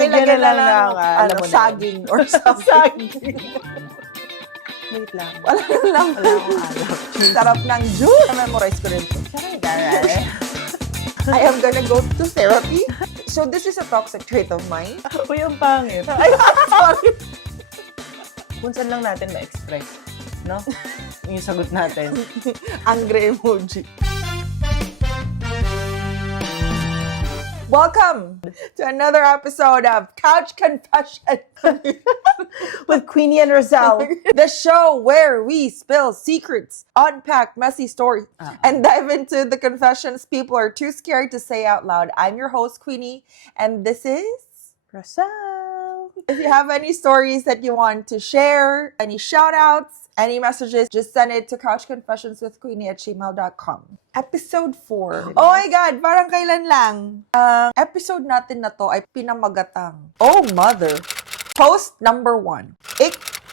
Pakilagay na lang ng alam mo na. saging or something. Wait lang. Wala lang. Wala akong alam. Sarap ng juice. Na-memorize ko rin to. I am gonna go to therapy. So this is a toxic trait of mine. Uy, ang pangit. Ay, sorry. Kung saan lang natin ma-express, no? Yung sagot natin. Angry emoji. Welcome to another episode of Couch Confession With Queenie and Roselle. the show where we spill secrets, unpack messy stories, and dive into the confessions people are too scared to say out loud. I'm your host, Queenie, and this is Roselle. If you have any stories that you want to share, any shout-outs, any messages, just send it to couchconfessionswithqueenie@gmail.com. Episode 4. Oh my God! Parang kailan lang. Episode natin na to ay pinamagatang. Oh, mother! Post number 1.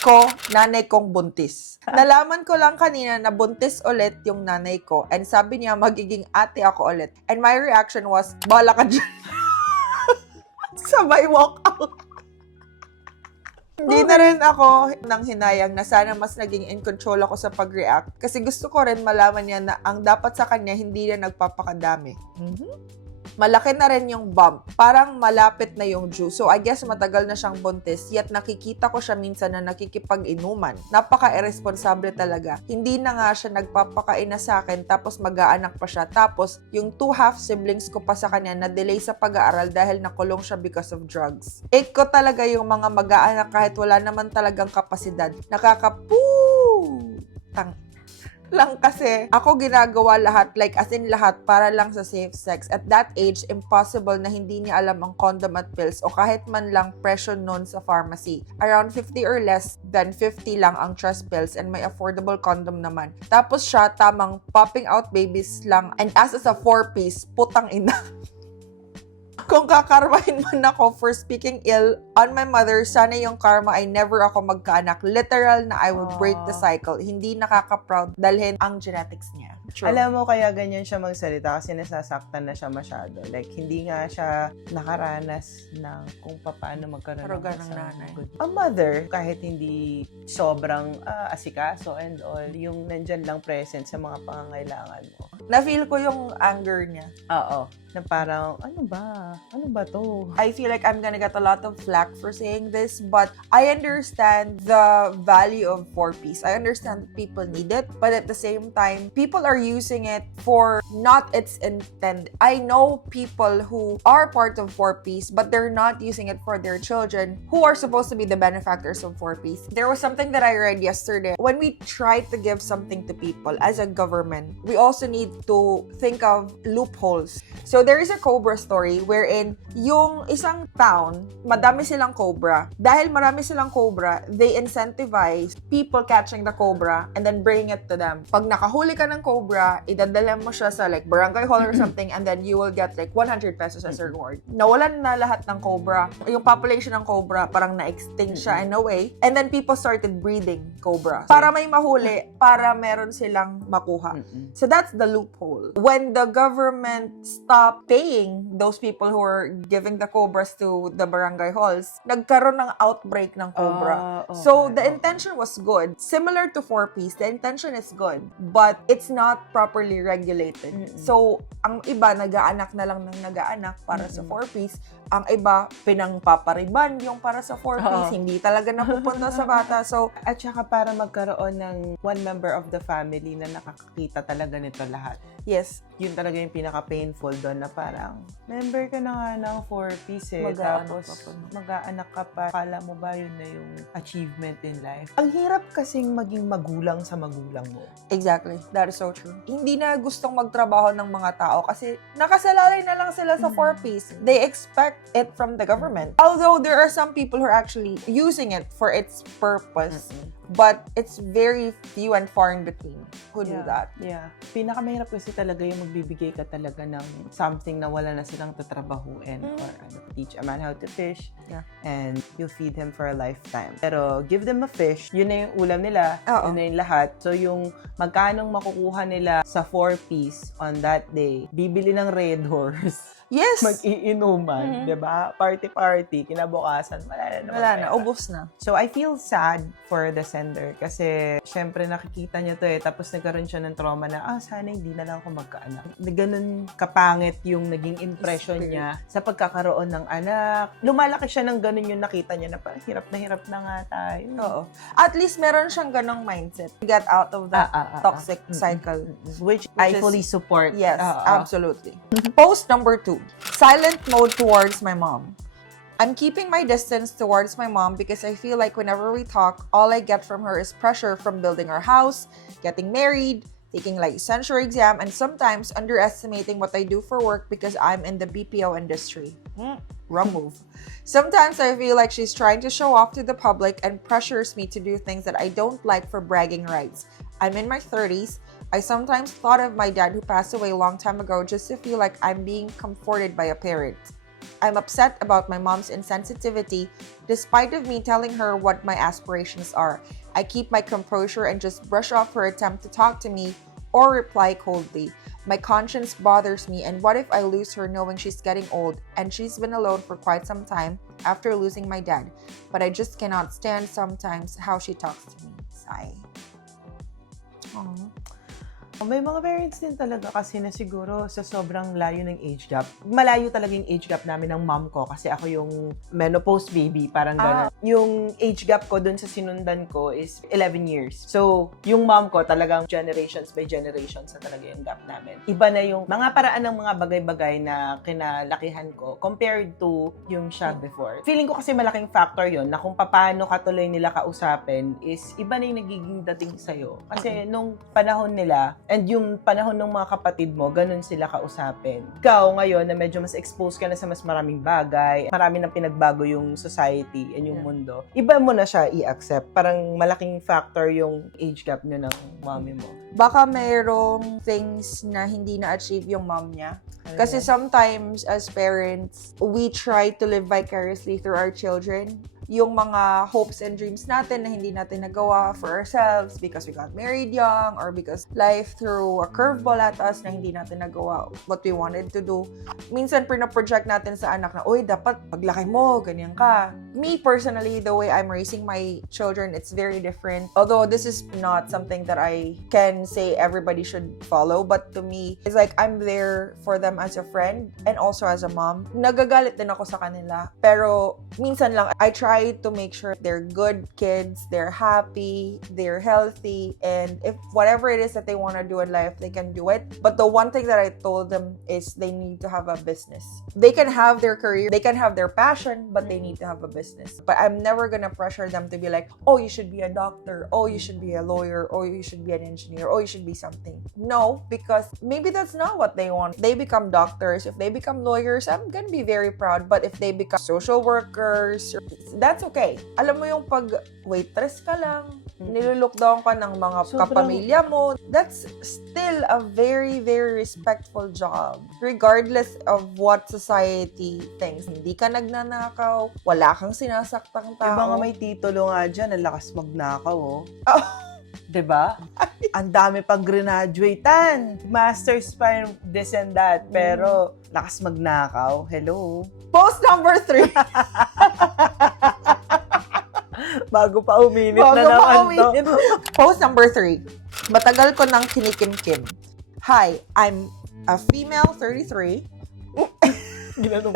Ko, nanay kong buntis. Nalaman ko lang kanina na buntis ulit yung nanay ko and sabi niya magiging ate ako ulit. And my reaction was, bala ka dyan. Sabay walk out. Hindi na rin ako nang hinayang na sana mas naging in control ako sa pag-react kasi gusto ko rin malaman niya na ang dapat sa kanya hindi na nagpapakadami. Malaki na rin yung bump. Parang malapit na yung due. So, I guess matagal na siyang buntis, yet nakikita ko siya minsan na nakikipag-inuman. Napaka-irresponsible talaga. Hindi na nga siya nagpapakaina sa akin, tapos mag-aanak pa siya. Tapos, yung 2 half-siblings ko pa sa kanya na-delay sa pag-aaral dahil nakulong siya because of drugs. Ko talaga yung mga mag-aanak kahit wala naman talagang kapasidad. Nakakaputang lang kasi ako ginagawa lahat, like as in lahat, para lang sa safe sex. At that age, impossible na hindi niya alam ang condom at pills o kahit man lang presyo nun sa pharmacy. Around 50 or less than 50 lang ang trust pills and may affordable condom naman. Tapos siya, tamang popping out babies lang and as a 4-piece, putang ina. Kung kakarmahin man ako for speaking ill on my mother, sana yung karma ay never ako magkaanak. Literal na I will break the cycle. Hindi nakaka-proud dalhin ang genetics niya. True. Alam mo, kaya ganyan siya magsalita kasi nasasaktan na siya masyado. Like, hindi nga siya nakaranas ng kung paano magkaroon ng nanay. A mother, kahit hindi sobrang asikaso and all, yung nandyan lang present sa mga pangangailangan mo. Na-feel ko yung anger niya. Oo. Na parang, ano ba? Ano ba to? I feel like I'm gonna get a lot of flack for saying this, but I understand the value of 4-piece. I understand that people need it, but at the same time, people are using it for not its intent. I know people who are part of 4-piece, but they're not using it for their children, who are supposed to be the benefactors of 4-piece. There was something that I read yesterday. When we try to give something to people as a government, we also need to think of loopholes. So there is a cobra story wherein yung isang town, madami silang cobra. Dahil marami silang cobra, they incentivize people catching the cobra and then bring it to them. Pag nakahuli ka ng cobra, idadala mo siya sa like barangay hall or something and then you will get like 100 pesos as a reward. Nawalan na lahat ng cobra. Yung population ng cobra parang na-extinct siya in a way. And then people started breeding cobra. Para may mahuli, para meron silang makuha. So that's the loophole. When the government stopped paying those people who are giving the cobras to the barangay halls, nagkaroon ng outbreak ng cobra. Okay. So, the intention was good. Similar to 4-piece, the intention is good, but it's not properly regulated. So, ang iba, nag-aanak na lang ng nag-aanak para sa 4-piece. Ang iba, pinangpapariban yung para sa 4-piece. Hindi talaga napupunta sa bata. So, at saka para magkaroon ng one member of the family na nakakakita talaga nito lahat. yes, Yun talaga yung pinaka-painful doon na parang, member ka na nga ng 4-piece eh. Mag-aanak Tapos, ka pa. mag-aanak ka pa. Kala mo ba yun na yung achievement in life? Ang hirap kasing maging magulang sa magulang mo. exactly. That is so true. Hindi na gustong magtrabaho ng mga tao kasi nakasalalay na lang sila sa 4-piece. They expect it from the government. Although there are some people who are actually using it for its purpose. But it's very few and far in between who do that. Yeah. Pinakamahirap kasi talaga yung magbibigay ka talaga ng something na wala na silang tatrabahuin or teach a man how to fish and you feed him for a lifetime. Pero give them a fish, yun na yung ulam nila, yun na yung lahat. So yung magkanong makukuha nila sa 4-piece on that day, bibili ng Red Horse. Yes. mag-iinuman, 'di ba? Party-party, kinabukasan, wala na naman Wala na, pera. ubos na. So, I feel sad for the sender kasi syempre nakikita niya to tapos nagkaroon siya ng trauma na, sana hindi na lang ako magkaanak. Ganun kapangit yung naging impression niya sa pagkakaroon ng anak. Lumalaki siya ng ganun yung nakita niya na parang hirap na nga tayo. Oo. At least meron siyang ganong mindset. Get out of that toxic cycle. Which is- I fully support. Yes, absolutely. Post number 2. Silent mode towards my mom. I'm keeping my distance towards my mom because I feel like whenever we talk, all I get from her is pressure from building our house, getting married, taking licensure exam, and sometimes underestimating what I do for work because I'm in the BPO industry. Wrong move. Sometimes I feel like she's trying to show off to the public and pressures me to do things that I don't like for bragging rights. I'm in my 30s. I sometimes thought of my dad who passed away a long time ago just to feel like I'm being comforted by a parent. I'm upset about my mom's insensitivity despite of me telling her what my aspirations are. I keep my composure and just brush off her attempt to talk to me or reply coldly. My conscience bothers me, and what if I lose her knowing she's getting old and she's been alone for quite some time after losing my dad? But I just cannot stand sometimes how she talks to me. Sigh. Aww. May mga parents din talaga kasi na siguro sa sobrang layo ng age gap. Malayo talaga yung age gap namin ng mom ko kasi ako yung menopause baby, parang gano'n. Yung age gap ko dun sa sinundan ko is 11 years. So, yung mom ko talagang generations by generations na talaga yung gap namin. Iba na yung mga paraan ng mga bagay-bagay na kinalakihan ko compared to yung siya before. Feeling ko kasi malaking factor yon na kung paano katuloy nila kausapin is iba na yung nagiging dating sa'yo. Kasi nung panahon nila, and yung panahon ng mga kapatid mo, ganun sila kausapin. Ikaw ngayon na medyo mas exposed ka na sa mas maraming bagay, marami nang pinagbago yung society and yung mundo, iba mo na siya i-accept. Parang malaking factor yung age gap nyo ng mommy mo. Baka mayroong things na hindi na-achieve yung mom niya. Kasi sometimes, as parents, we try to live vicariously through our children. Yung mga hopes and dreams natin na hindi natin nagawa for ourselves because we got married young or because life threw a curveball at us na hindi natin nagawa what we wanted to do. Minsan, pinaproject natin sa anak na, uy, dapat paglaki mo, ganyan ka. Me, personally, the way I'm raising my children, it's very different. Although, this is not something that I can say everybody should follow, but to me, it's like I'm there for them as a friend and also as a mom. Nagagalit din ako sa kanila. Pero, minsan lang, I try to make sure they're good kids, they're happy, they're healthy, and if whatever it is that they want to do in life, they can do it. But the one thing that I told them is they need to have a business. They can have their career, they can have their passion, but they need to have a business. But I'm never gonna pressure them to be like, oh, you should be a doctor, oh, you should be a lawyer, or you should be an engineer, or you should be something. No, because maybe that's not what they want. They become doctors, if they become lawyers, I'm gonna be very proud. But if they become social workers, that's okay. Alam mo yung pag waitress ka lang, nilulook down ka ng mga kapamilya mo, that's still a very, very respectful job. Regardless of what society thinks. Hindi ka nagnanakaw, wala kang sinasaktang tao. Yung mga may titulo nga dyan, ang lakas magnakaw, oh. Oh. Diba? Ang dami pang graduatean. Masters pa yung this and that. Pero, lakas magnakaw. Hello? Post number 3. Bago pa uminit na naman to. Post number 3. Matagal ko nang kinikim-kim. Hi, I'm a female 33. Ginanong.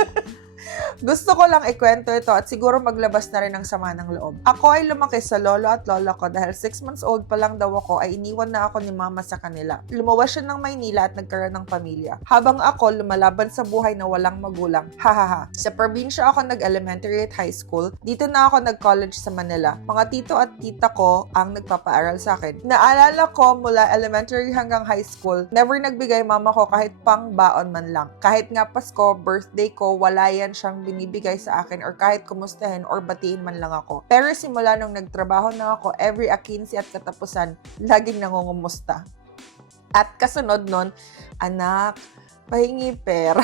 Gusto ko lang ikwento ito at siguro maglabas na rin ng sama ng loob. Ako ay lumaki sa lolo at lola ko dahil 6 months old pa lang daw ako ay iniwan na ako ni mama sa kanila. Lumawas siya ng Maynila at nagkaroon ng pamilya. Habang ako lumalaban sa buhay na walang magulang. Hahaha. Sa probinsya ako nag-elementary at high school. Dito na ako nag-college sa Manila. Mga tito at tita ko ang nagpapaaral sa akin. Naalala ko mula elementary hanggang high school, never nagbigay mama ko kahit pang baon man lang. Kahit nga Pasko, birthday ko, wala yan siyang binibigay sa akin or kahit kumustahin or batiin man lang ako. Pero simula nung nagtrabaho na ako, every akinsi at katapusan, laging nangungumusta. At kasunod nun, anak, pahingi pera.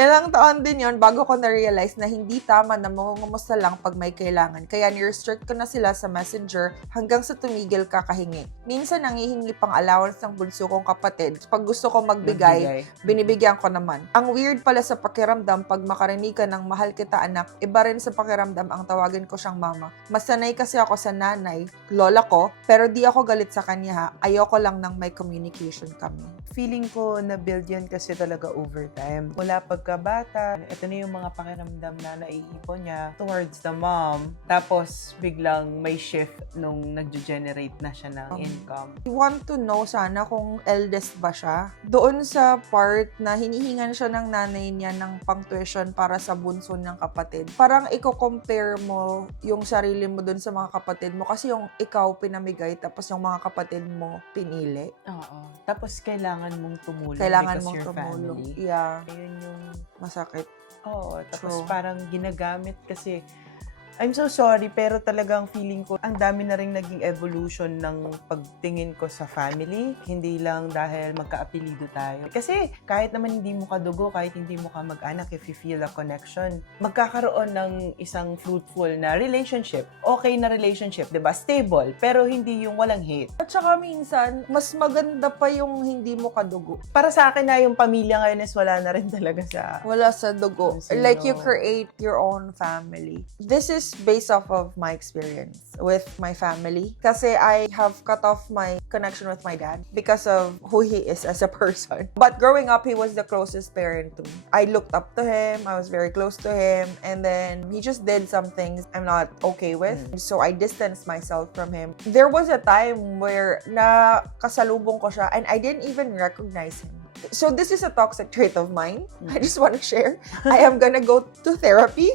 Ilang taon din yon bago ko na-realize na hindi tama na mangungumusta lang pag may kailangan. Kaya ni-restrict ko na sila sa messenger hanggang sa tumigil kakahingi. Minsan nangihingi pang allowance ng bunso kong kapatid. Pag gusto ko magbigay, binibigyan ko naman. Ang weird pala sa pakiramdam pag makarinig ka ng mahal kita anak, iba rin sa pakiramdam ang tawagin ko siyang mama. Masanay kasi ako sa nanay, lola ko, pero di ako galit sa kanya ha. Ayoko lang ng may communication kami. Feeling ko na-build yan kasi talaga over time. Mula pagkabata, ito na yung mga pakiramdam na naiipon niya towards the mom. Tapos, biglang may shift nung nag-generate na siya ng income. I want to know sana kung eldest ba siya. Doon sa part na hinihingan siya ng nanay niya ng pang-tuition para sa bunso ng kapatid. Parang i-compare mo yung sarili mo doon sa mga kapatid mo kasi yung ikaw pinamigay tapos yung mga kapatid mo pinili. Oo. Tapos, kailangan mong tumulong Kailangan because mong your tumulong. family. Yeah. Ayun yung Masakit. Oo, tapos True. parang ginagamit kasi, I'm so sorry, pero talagang feeling ko, ang dami na rin naging evolution ng pagtingin ko sa family. Hindi lang dahil magka-apelido tayo. Kasi kahit naman hindi mo kadugo, kahit hindi mo ka mag-anak, if you feel a connection, magkakaroon ng isang fruitful na relationship. Okay na relationship, 'di ba? Stable, pero hindi yung walang hate. At saka minsan, mas maganda pa yung hindi mo kadugo. Para sa akin na yung pamilya ngayon is wala na rin talaga sa... Wala sa dugo. Kung sino. Like, you create your own family. This is based off of my experience with my family. Kasi I have cut off my connection with my dad because of who he is as a person. But growing up, he was the closest parent to me. I looked up to him. I was very close to him. And then, he just did some things I'm not okay with. So, I distanced myself from him. There was a time where nakasalubong ko siya and I didn't even recognize him. So this is a toxic trait of mine. I just want to share. I am gonna go to therapy.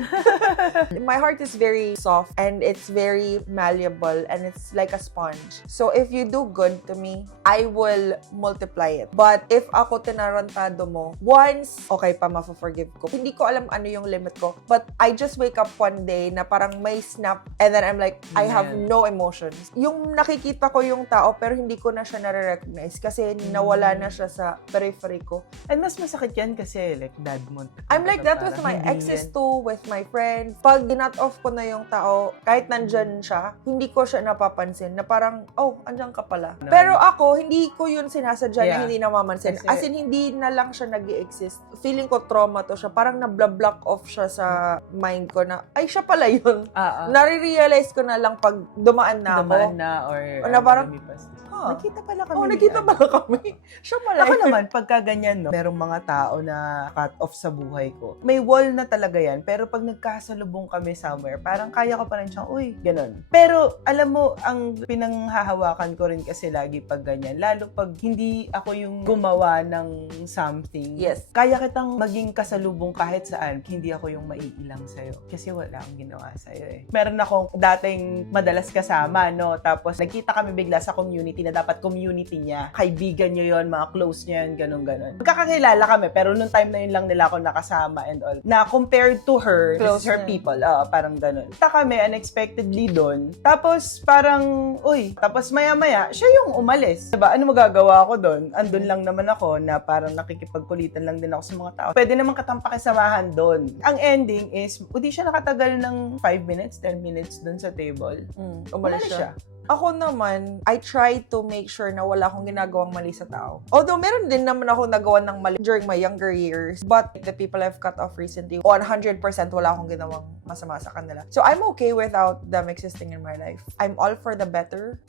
My heart is very soft and it's very malleable and it's like a sponge. So if you do good to me, I will multiply it. But if ako tinarantado mo, once, okay pa, ma-forgive ko. Hindi ko alam ano yung limit ko. But I just wake up one day na parang may snap and then I'm like, I have no emotions. Yung nakikita ko yung tao pero hindi ko na siya nare-recognize kasi nawala na siya sa periphery ko. And mas masakit yan kasi like dad mo. I'm like that with my exes too, with my friends. Pag ginut off ko na yung tao, kahit nandyan siya, hindi ko siya napapansin na parang, oh, andyan ka pala. No. Pero ako, hindi ko yun sinasadya na Yeah. hindi namamansin. Kasi- As in, hindi na lang siya nag-i-exist. Feeling ko trauma to siya. Parang nabla-block off siya sa mind ko na, ay, siya pala yun. Nare-realize ko na lang pag dumaan na ako. Dumaan na or na parang, lumipas. huh, Nakita pala kami. oh, ni nakita ano. pala kami. Siya pala Ako yun. naman, pagka ganyan, no, merong mga tao na cut off sa buhay ko. May wall na talaga yan, pero pag nagkasalubong kami somewhere, parang kaya ko pa rin siyang, uy, ganun. Pero, alam mo, ang pinanghahawakan ko rin kasi lagi pag ganyan, lalo pag hindi ako yung gumawa ng something. Yes. Kaya kitang maging kasalubong kahit saan, hindi ako yung maiilang sa'yo. Kasi wala akong ginawa sa'yo eh. Meron akong dating madalas kasama, no? Tapos, nagkita kami bigla sa community na dapat community niya. Kaibigan niyo yon, mga close niya yun, ganun-ganun. Magkakakilala kami, pero nung time na yun lang nila ako nakasama and all. Na compared to her, this is her Close na. people. Parang ganun. Kita kami unexpectedly doon. Tapos, parang, uy, tapos maya-maya, siya yung umalis. Diba? Ano magagawa ako doon? Andun lang naman ako na parang nakikipagkulitan lang din ako sa mga tao. Pwede naman katampakisamahan doon. Ang ending is, hindi siya nakatagal ng 5 minutes, 10 minutes doon sa table. Umalis siya. Ako naman, I try to make sure na wala akong ginagawang mali sa tao. Although, meron din naman ako nagawa ng mali during my younger years. But the people I've cut off recently, 100% wala akong ginawang masama sa kanila. So, I'm okay without them existing in my life. I'm all for the better.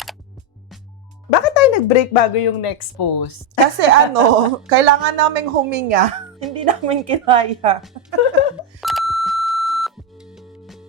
Bakit tayo nag-break bago yung next post? Kasi kailangan naming huminga. Hindi namin kinaya.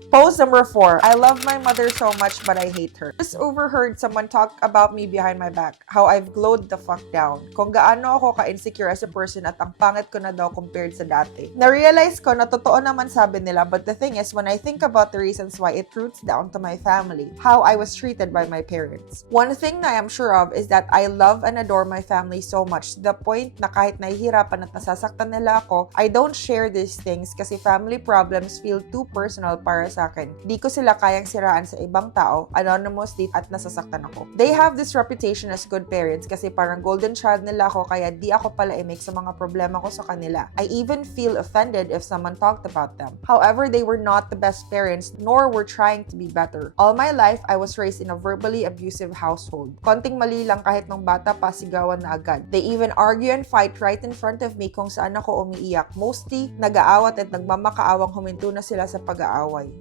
Post number 4. I love my mother so much, but I hate her. Just overheard someone talk about me behind my back. How I've glowed the fuck down. Kung gaano ako ka-insecure as a person at ang pangit ko na daw compared sa dati. Na-realize ko na totoo naman sabi nila, but the thing is, when I think about the reasons why, it roots down to my family. How I was treated by my parents. One thing na I'm sure of is that I love and adore my family so much to the point na kahit nahihirapan at nasasaktan nila ako, I don't share these things kasi family problems feel too personal para sa sa akin. Di ko sila kayang siraan sa ibang tao, anonymously at nasasaktan ako. They have this reputation as good parents kasi parang golden child nila ako kaya di ako pala i-make sa mga problema ko sa kanila. I even feel offended if someone talked about them. However, they were not the best parents nor were trying to be better. All my life, I was raised in a verbally abusive household. Konting mali lang kahit nung bata pa, sigawan na agad. They even argue and fight right in front of me kung saan ako umiiyak. Mostly, nag-aawat at nagmamakaawang huminto na sila sa pag-aaway.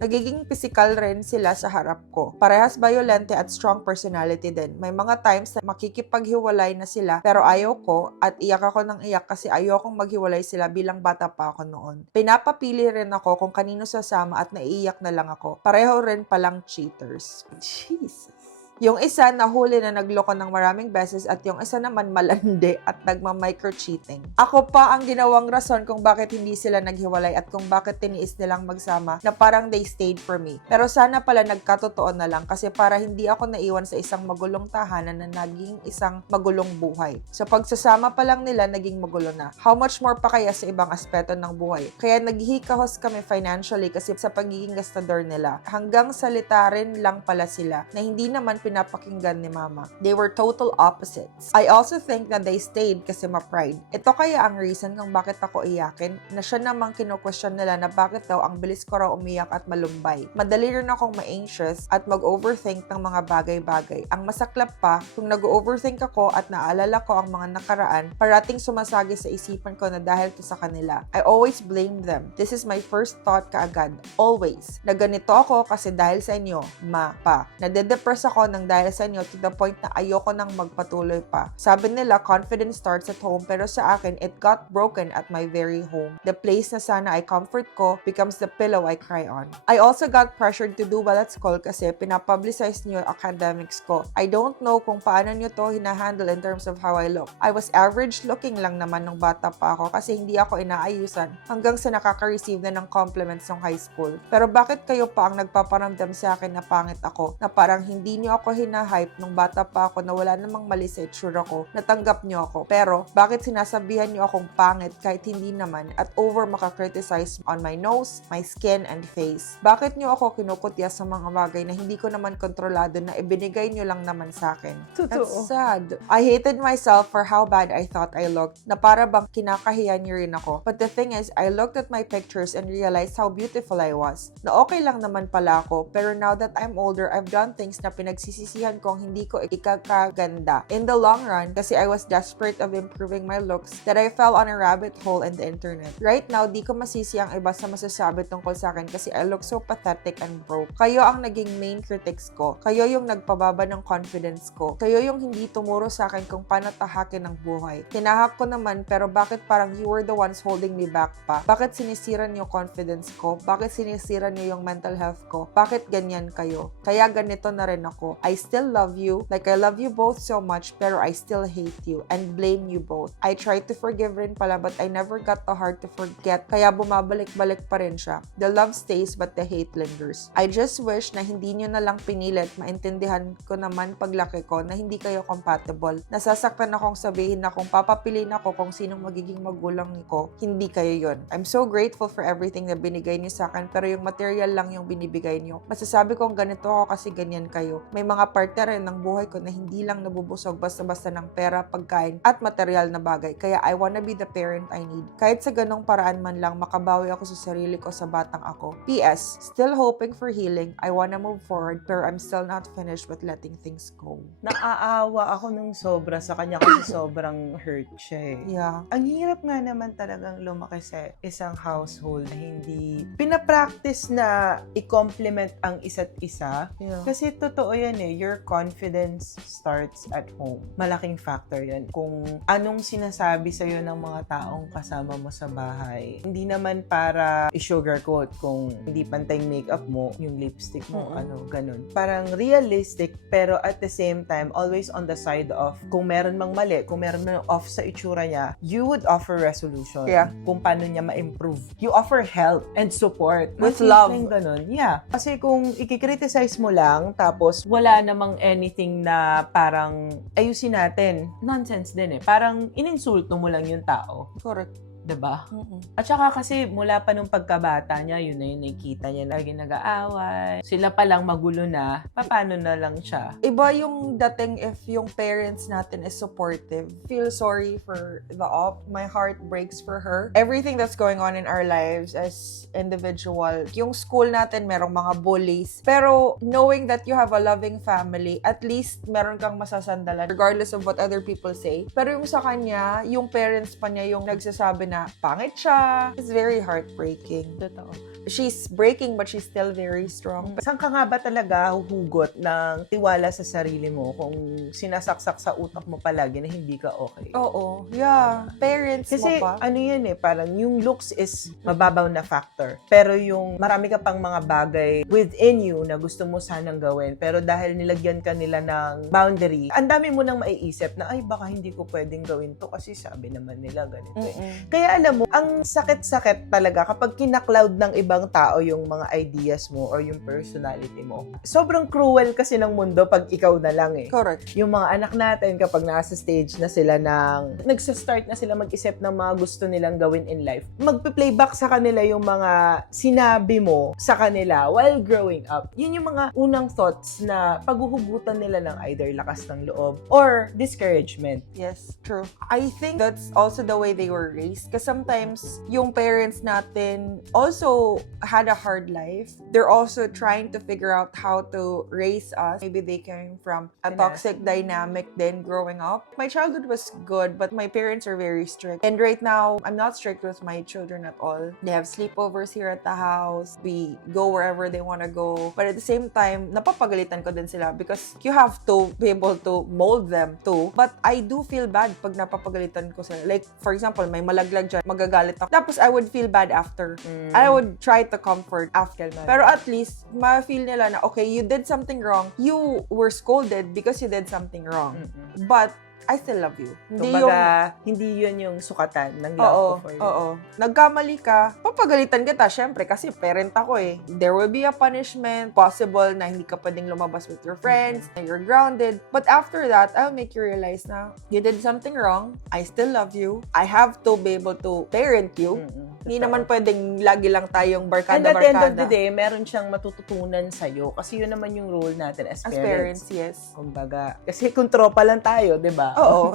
Nagiging physical rin sila sa harap ko. Parehas violente at strong personality din. May mga times na makikipaghiwalay na sila pero ayaw ko at iyak ako ng iyak kasi ayokong maghiwalay sila bilang bata pa ako noon. Pinapapili rin ako kung kanino sasama at naiiyak na lang ako. Pareho rin palang cheaters. Jesus. Yung isa nahuli na nagloko ng maraming beses at yung isa naman malandi at nagma-micro-cheating. Ako pa ang ginawang rason kung bakit hindi sila naghiwalay at kung bakit tiniis nilang magsama na parang they stayed for me. Pero sana pala nagkatotoo na lang kasi para hindi ako naiwan sa isang magulong tahanan na naging isang magulong buhay. So pagsasama pa lang nila naging magulo na. How much more pa kaya sa ibang aspeto ng buhay? Kaya naghihikahos kami financially kasi sa pagiging gastador nila. Hanggang salita rin lang pala sila na hindi naman pinapakinggan ni mama. They were total opposites. I also think that they stayed kasi ma-pride. Ito kaya ang reason kung bakit ako iyakin na siya namang kinu-question nila na bakit daw ang bilis ko raw umiyak at malumbay. Madali rin akong ma-anxious at mag-overthink ng mga bagay-bagay. Ang masaklap pa, kung nag-overthink ako at naalala ko ang mga nakaraan, parating sumasagi sa isipan ko na dahil to sa kanila. I always blame them. This is my first thought kaagad. Always. Na ganito ako kasi dahil sa inyo, ma, pa. Nade-depress ako ng dahil sa inyo to the point na ayoko nang magpatuloy pa. Sabi nila, confidence starts at home pero sa akin, it got broken at my very home. The place na sana ay comfort ko becomes the pillow I cry on. I also got pressured to do well at school kasi pinapublicize niyo academics ko. I don't know kung paano niyo to hinahandle in terms of how I look. I was average looking lang naman nung bata pa ako kasi hindi ako inaayusan hanggang sa nakaka-receive na ng compliments ng high school. Pero bakit kayo pa ang nagpaparamdam sa akin na pangit ako? Na parang hindi niyo ako hinahype nung bata pa ako na wala namang mali sa itsura ko, natanggap niyo ako. Pero, bakit sinasabihan niyo akong pangit kahit hindi naman at over makakriticize on my nose, my skin, and face? Bakit niyo ako kinukutya sa mga bagay na hindi ko naman kontrolado na ibinigay niyo lang naman sa akin? That's sad. I hated myself for how bad I thought I looked, na para bang kinakahiya niyo rin ako. But the thing is, I looked at my pictures and realized how beautiful I was. Na okay lang naman pala ako, pero now that I'm older, I've done things na pinagsisisihan kong hindi ko ikakaganda. In the long run, kasi I was desperate of improving my looks, that I fell on a rabbit hole in the internet. Right now, di ko masisi ang iba sa masasabi tungkol sa akin kasi I look so pathetic and broke. Kayo ang naging main critics ko. Kayo yung nagpababa ng confidence ko. Kayo yung hindi tumuro sa akin kung paano tahakin ang buhay. Tinahak ko naman, pero bakit parang you were the ones holding me back pa? Bakit sinisira niyo confidence ko? Bakit sinisira niyo yung mental health ko? Bakit ganyan kayo? Kaya ganito na rin ako. I still love you, like I love you both so much, pero I still hate you and blame you both. I tried to forgive rin pala, but I never got the heart to forget, kaya bumabalik-balik pa rin siya. The love stays, but the hate lingers. I just wish na hindi nyo na lang pinilit, maintindihan ko naman paglaki ko na hindi kayo compatible. Nasasaktan akong sabihin na kung papapiliin ako kung sinong magiging magulang ko, hindi kayo yun. I'm so grateful for everything na binigay niyo sa akin, pero yung material lang yung binibigay niyo. Masasabi kong ganito ako kasi ganyan kayo. May mga parte rin ng buhay ko na hindi lang nabubusog basta-basta ng pera, pagkain, at material na bagay. Kaya I wanna be the parent I need. Kahit sa ganong paraan man lang, makabawi ako sa sarili ko sa batang ako. P.S. Still hoping for healing. I wanna move forward, pero I'm still not finished with letting things go. Naaawa ako nung sobra sa kanya kasi sobrang hurt siya eh. Yeah. Ang hirap nga naman talagang lumaki sa isang household na hindi pinapractice na i-compliment ang isa't isa. Yeah. Kasi totoo yan eh, your confidence starts at home. Malaking factor yan. Kung anong sinasabi sa'yo ng mga taong kasama mo sa bahay. Hindi naman para i-sugarcoat kung hindi pantay makeup mo, yung lipstick mo, ganun. Parang realistic, pero at the same time, always on the side of kung meron mang mali, kung meron mang off sa itsura niya, you would offer resolution. Yeah. Kung paano niya ma-improve. You offer help and support. With Mas love. Ganun. Yeah. Kasi kung i-criticize mo lang, tapos wala namang anything na parang ayusin natin, nonsense din eh. Parang ininsulto mo lang yung tao. Correct. Diba? Mm-mm. At saka kasi mula pa nung pagkabata niya, yun na yun nakikita niya lagi nag-aaway. Sila palang magulo na, paano na lang siya? Iba yung dating if yung parents natin is supportive. Feel sorry for the op. My heart breaks for her. Everything that's going on in our lives as individual. Yung school natin, merong mga bullies. Pero knowing that you have a loving family, at least meron kang masasandalan regardless of what other people say. Pero yung sa kanya, yung parents pa niya yung nagsasabi na pangit siya. It's very heartbreaking. Totoo. She's breaking but she's still very strong. Saan ka nga ba talaga huhugot ng tiwala sa sarili mo kung sinasaksak sa utak mo palagi na hindi ka okay? Oo. Yeah. Parents Kasi mo pa. ano yan parang yung looks is mababaw na factor. Pero yung marami ka pang mga bagay within you na gusto mo sanang gawin, pero dahil nilagyan ka nila ng boundary, ang dami mo nang maiisip na, ay baka hindi ko pwedeng gawin to kasi sabi naman nila ganito. Kaya alam mo, ang sakit-sakit talaga kapag kinakloud ng ibang tao yung mga ideas mo or yung personality mo. Sobrang cruel kasi ng mundo pag ikaw na lang Correct. Yung mga anak natin kapag nasa stage na sila ng nagsa-start na sila mag-isip ng mga gusto nilang gawin in life, magpe-playback sa kanila yung mga sinabi mo sa kanila while growing up. Yun yung mga unang thoughts na paghuhugutan nila ng either lakas ng loob or discouragement. Yes, true. I think that's also the way they were raised. Because sometimes, yung parents natin also had a hard life. They're also trying to figure out how to raise us. Maybe they came from a toxic dynamic then growing up. My childhood was good, but my parents are very strict. And right now, I'm not strict with my children at all. They have sleepovers here at the house. We go wherever they want to go. But at the same time, napapagalitan ko din sila because you have to be able to mold them too. But I do feel bad pag napapagalitan ko sila. Like, for example, may malaglag dyan, magagalit ako. Tapos, I would feel bad after. I would try to comfort after. Pero at least, ma-feel nila na, okay, you did something wrong. You were scolded because you did something wrong. But, I still love you. Kumbaga, hindi yun yung sukatan ng love ko for you. Oo. Nagkamali ka, papagalitan kita, syempre, kasi parent ako There will be a punishment, possible na hindi ka pwedeng lumabas with your friends, na you're grounded. But after that, I'll make you realize na you did something wrong, I still love you, I have to be able to parent you. Hindi naman pwedeng lagi lang tayong barkada-barkada. And at the end of the day, meron siyang matututunan sa'yo kasi yun naman yung role natin as parents. As parents, yes. Kumbaga, kasi kung tropa lang tayo, di ba? Oo.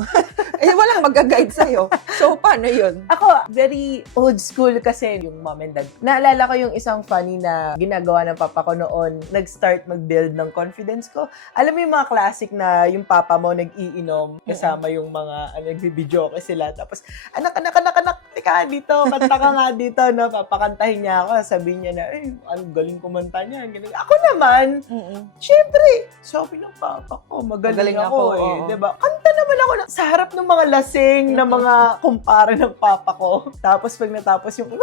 Walang mag-guide sa'yo. So, paano yun? Ako, very old school kasi yung mom and dad. Naalala ko yung isang funny na ginagawa ng papa ko noon, nag-start mag-build ng confidence ko. Alam mo yung mga classic na yung papa mo nag-iinom, kasama yung mga nagbibidyo kasi sila. Tapos, anak, teka dito, kanta ka nga dito, no? Papakantahin niya ako, sabihin niya na, ang galing kumanta niya. Ako naman, syempre, sabi ng papa ko, magaling ako diba? Kanta naman ako sa harap ng mga lasing na mga kumpara ng papa ko. Tapos pag natapos yung,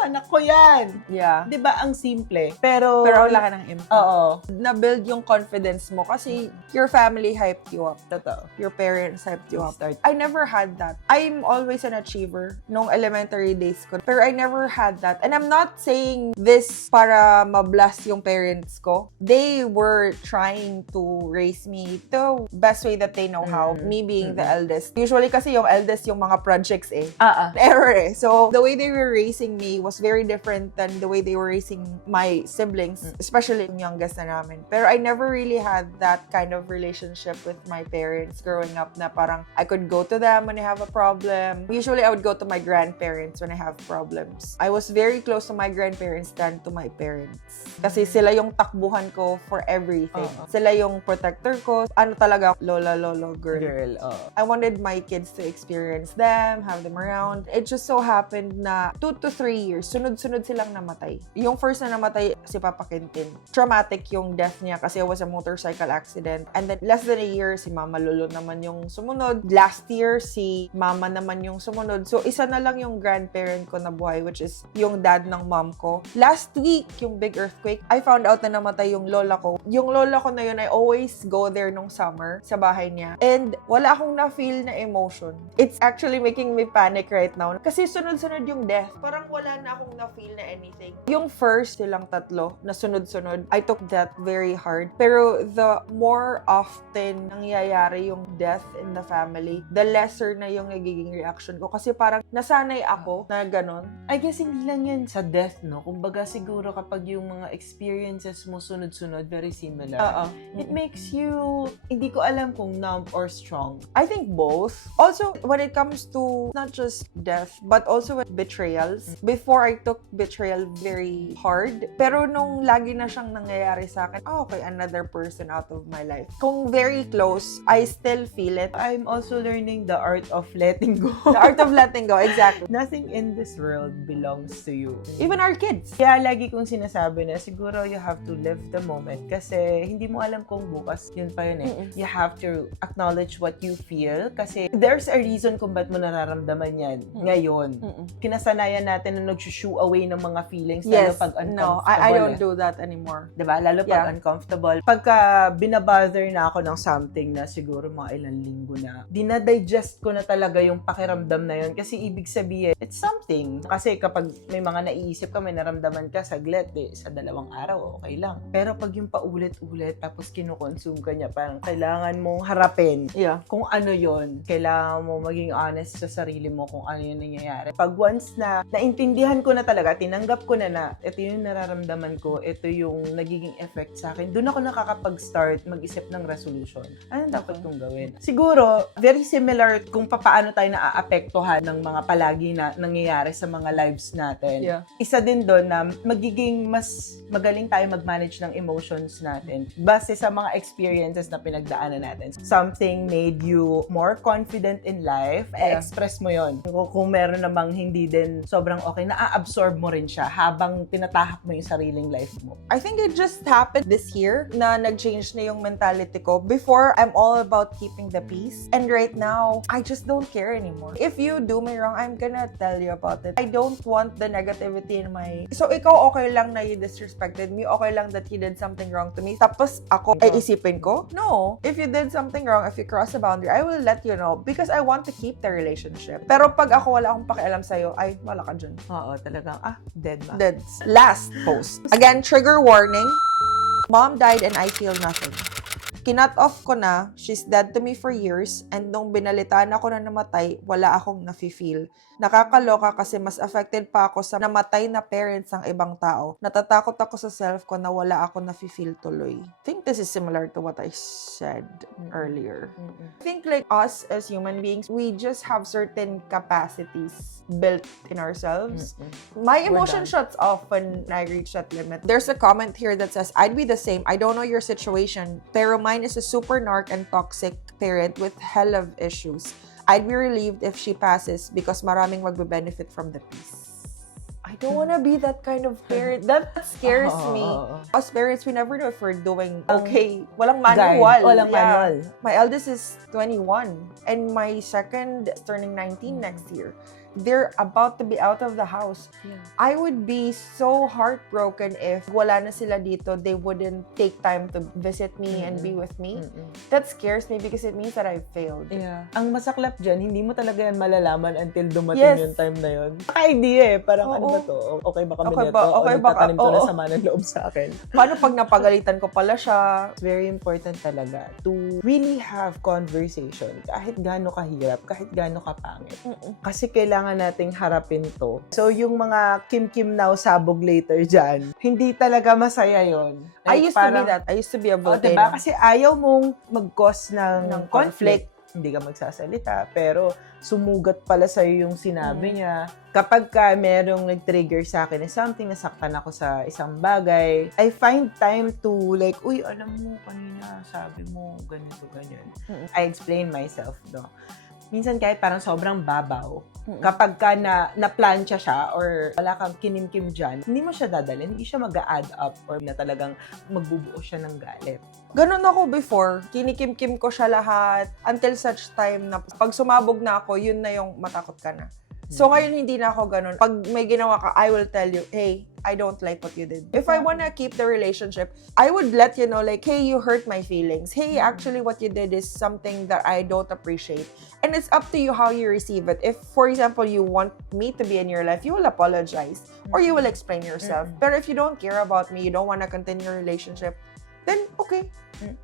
anak ko yan. Yeah. Diba, ang simple. Pero ang laki ng impact. Oo. Na-build yung confidence mo kasi your family hyped you up. Totoo. Your parents hyped you up. I never had that. I'm always an achiever nung elementary days ko. Pero I never had that. And I'm not saying this para ma-blast yung parents ko. They were trying to raise me the best way that they know how. Me being the eldest. Usually kasi yung eldest yung mga projects error So, the way they were raising me was very different than the way they were raising my siblings, especially yung youngest na namin. Pero I never really had that kind of relationship with my parents growing up na parang I could go to them when I have a problem. Usually, I would go to my grandparents when I have problems. I was very close to my grandparents than to my parents. Kasi sila yung takbuhan ko for everything. Sila yung protector ko. Ano talaga, lola, lolo, girl. I wanted my kids to experience them, have them around. It just so happened na 2 to 3 years, sunod-sunod silang namatay. Yung first na namatay, si Papa Quintin. Traumatic yung death niya kasi it was a motorcycle accident. And then, less than a year, si Mama Lolo naman yung sumunod. Last year, si Mama naman yung sumunod. So, isa na lang yung grandparent ko na buhay, which is yung dad ng mom ko. Last week, yung big earthquake, I found out na namatay yung lola ko. Yung lola ko na yun, I always go there nung summer sa bahay niya. And wala akong na-feel na emotion. It's actually making me panic right now. Kasi sunod-sunod yung death. Parang wala na na akong na-feel na anything. Yung first silang tatlo na sunod-sunod, I took that very hard. Pero the more often nangyayari yung death in the family, the lesser na yung nagiging reaction ko. Kasi parang nasanay ako na ganon. I guess hindi lang yan sa death, no? Kumbaga siguro kapag yung mga experiences mo sunod-sunod, very similar. It makes you, hindi ko alam kung numb or strong. I think both. Also, when it comes to not just death, but also with betrayals. Before, I took betrayal very hard. Pero nung lagi na siyang nangyayari sa akin, okay, another person out of my life. Kung very close, I still feel it. I'm also learning the art of letting go. The art of letting go, exactly. Nothing in this world belongs to you. Even our kids. Kaya lagi kong sinasabi na siguro you have to live the moment kasi hindi mo alam kung bukas yun pa yun eh. You have to acknowledge what you feel kasi there's a reason kung ba't mo nararamdaman yan ngayon. Kinasanayan natin na nag-shoo away ng mga feelings lalo pag uncomfortable. No, I don't do that anymore. Diba? Lalo pag uncomfortable. Pagka binabother na ako ng something na siguro mga ilang linggo na, dinadigest ko na talaga yung pakiramdam na yun kasi ibig sabihin, it's something. Kasi kapag may mga naiisip ka, may naramdaman ka saglit, sa 2 araw, okay lang. Pero pag yung paulit-ulit, tapos kinukonsume ka niya, parang kailangan mong harapin kung ano yun. Kailangan mo maging honest sa sarili mo kung ano yung nangyayari. Pag once na naintindihan ko na talaga, tinanggap ko na ito yung nararamdaman ko, ito yung nagiging effect sa akin, doon ako nakakapag-start mag-isip ng resolution. Ano dapat kong gawin? Siguro, very similar kung paano tayo naaapektuhan ng mga palagi na nangyayari sa mga lives natin. Isa din doon na magiging mas magaling tayo mag-manage ng emotions natin base sa mga experiences na pinagdaanan natin. Something made you more confident in life, express mo yon. Kung meron namang hindi din sobrang okay, na-absorb mo rin siya habang tinatahak mo yung sariling life mo. I think it just happened this year na nag-change na yung mentality ko. Before, I'm all about keeping the peace. And right now, I just don't care anymore. If you do me wrong, I'm gonna tell you about it. I don't want the negativity in my... So, ikaw okay lang na you disrespected me? Okay lang that you did something wrong to me? Tapos ako, isipin ko? No. If you did something wrong, if you cross a boundary, I will let you know because I want to keep the relationship. Pero pag ako wala akong pakialam sa'yo, ay, wala ka dyan. Oo, talagang, dead ba? Dead. Last post. Again, trigger warning. Mom died and I feel nothing. Kinut off ko na, she's dead to me for years, and nung binalitaan ako na namatay, wala akong nafe-feel. Nakakaloka kasi mas affected pa ako sa namatay na parents ng ibang tao. Natatakot ako sa self ko na wala ako nafe-feel tuloy. I think this is similar to what I said earlier. I think like us as human beings, we just have certain capacities built in ourselves. My emotion shuts off when I reach that limit. There's a comment here that says, I'd be the same. I don't know your situation, pero mine is a super narc and toxic parent with hell of issues. I'd be relieved if she passes because maraming magbe-benefit from the peace. I don't wanna be that kind of parent. That scares me. As parents, we never know if we're doing okay. Walang manual. Walang manual. My eldest is 21 and my second is turning 19 next year. They're about to be out of the house. I would be so heartbroken if wala na sila dito, they wouldn't take time to visit me and be with me. That scares me because it means that I failed. Ang masaklap dyan, hindi mo talaga yan malalaman until dumating yung time na yun. Naka-idea Parang ano ba to? Okay ba kami nito? Okay ba? Nagtatanim to na sama ng loob sa akin. Paano pag napagalitan ko pala siya? It's very important talaga to really have conversation kahit gaano kahirap, kahit gaano kapangit. Kasi kailangan nating harapin to. So, yung mga Kim now, sabog later dyan, hindi talaga masaya yon. I used to be that. I used to be a volcano. Diba? Kasi ayaw mong mag-cause ng conflict. Hindi ka magsasalita, pero sumugat pala sa'yo yung sinabi niya. Kapag ka merong nag-trigger sa akin is something, nasaktan ako sa isang bagay, I find time to like, uy, alam mo, kanina sabi mo, ganito, ganyan. I explain myself, no? Minsan kahit parang sobrang babaw, kapag ka na-plancha siya or wala kang kinimkim dyan, hindi mo siya dadalhin, hindi siya mag-a-add up or na talagang magbubuo siya ng galit. Ganun ako before. Kinikim-kim ko siya lahat until such time na pag sumabog na ako, yun na yung matakot ka na. So ngayon, hindi na ako ganun. Pag may ginawa ka, I will tell you, hey, I don't like what you did. If I wanna keep the relationship, I would let you know, like, hey, you hurt my feelings. Hey, actually, what you did is something that I don't appreciate. And it's up to you how you receive it. If, for example, you want me to be in your life, you will apologize or you will explain yourself. But if you don't care about me, you don't wanna continue your relationship, then okay.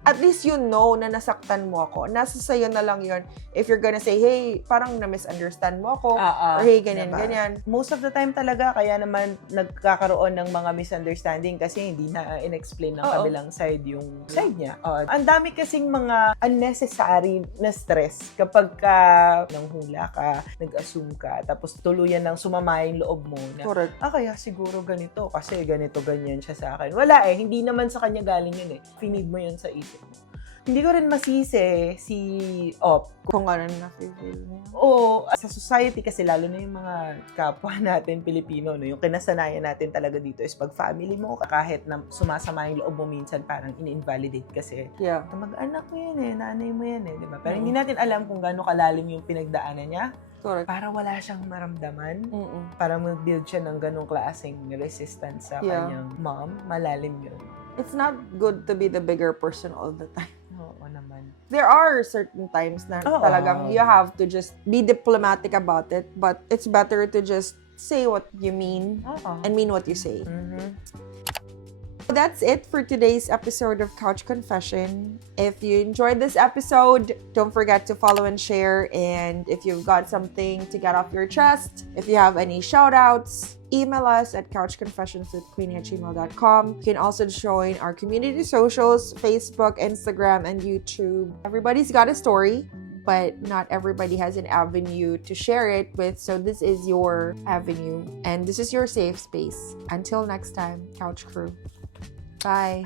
At least you know na nasaktan mo ako. Nasa sayo na lang yun. If you're gonna say, hey, parang na-misunderstand mo ako, or hey, ganyan, diba? ganyan. Most of the time talaga, kaya naman nagkakaroon ng mga misunderstanding kasi hindi na in-explain ng kabilang side yung side niya. Ang dami kasing mga unnecessary na stress kapag ka nanghula ka, nag-assume ka, tapos tuluyan ng sumama yung loob mo na, Correct. kaya siguro ganito kasi ganito, ganyan siya sa akin. Wala hindi naman sa kanya galing yun Finid mo yun sa isip mo. Hindi ko rin masisi si Op. Kung ano na-feel mo. Oo, sa society kasi lalo na yung mga kapwa natin Pilipino, no, yung kinasanayan natin talaga dito is pag family mo, kahit na sumasama yung loob mo minsan parang in-invalidate kasi. Yeah. Mag-anak mo yan nanay mo yan diba? Pero hindi natin alam kung gaano kalalim yung pinagdaanan niya. Correct. Para wala siyang maramdaman. Para mag-build siya ng ganong klaseng resistance sa kanyang mom. Malalim yun. It's not good to be the bigger person all the time. Oo naman. There are certain times na talagang you have to just be diplomatic about it, but it's better to just say what you mean and mean what you say. That's it for today's episode of Couch Confession. If you enjoyed this episode, don't forget to follow and share. And if you've got something to get off your chest, if you have any shout-outs, email us at couchconfessionswithqueenie@gmail.com. You can also join our community socials, Facebook, Instagram, and YouTube. Everybody's got a story, but not everybody has an avenue to share it with. So this is your avenue, and this is your safe space. Until next time, Couch Crew. Bye.